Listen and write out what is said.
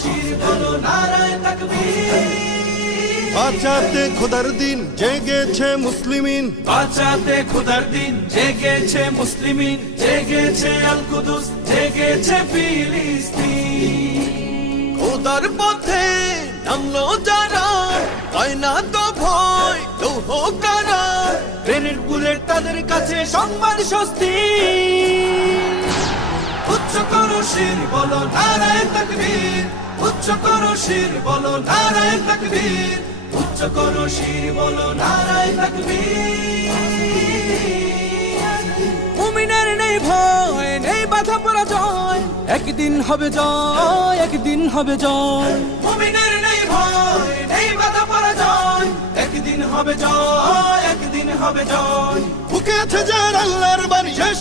শির বলো নারায়ে তাকবীর। বাঁচাতে খোদার দিন জেগেছে মুসলিমিন, বাঁচাতে খোদার দিন জেগেছে মুসলিমিন, জেগেছে আল কুদুস, জেগেছে ফিলিস্তিন। খোদার পথে নামলো যারা, হয় না তো ভয় লৌহ কারা। গ্রেনেড বুলেট তাদের কাছে সংবাদ স্বস্তি। উচ্চ করো শির বলো নারায়ে তাকবীর, উচ্চ করো শির বলো নারায়ে তাকবীর, উচ্চ করো শির বলো নারায়ে তাকবীর। মুমিনের নেই ভয়, নেই বাধা পরাজয়, একদিন হবে জয়, একদিন হবে জয়। মুমিনের নেই ভয়, নেই বাধা পরাজয়, একদিন হবে জয়, একদিন হবে জয়। বুকে আছে যার আল্লাহর বাণী শেষ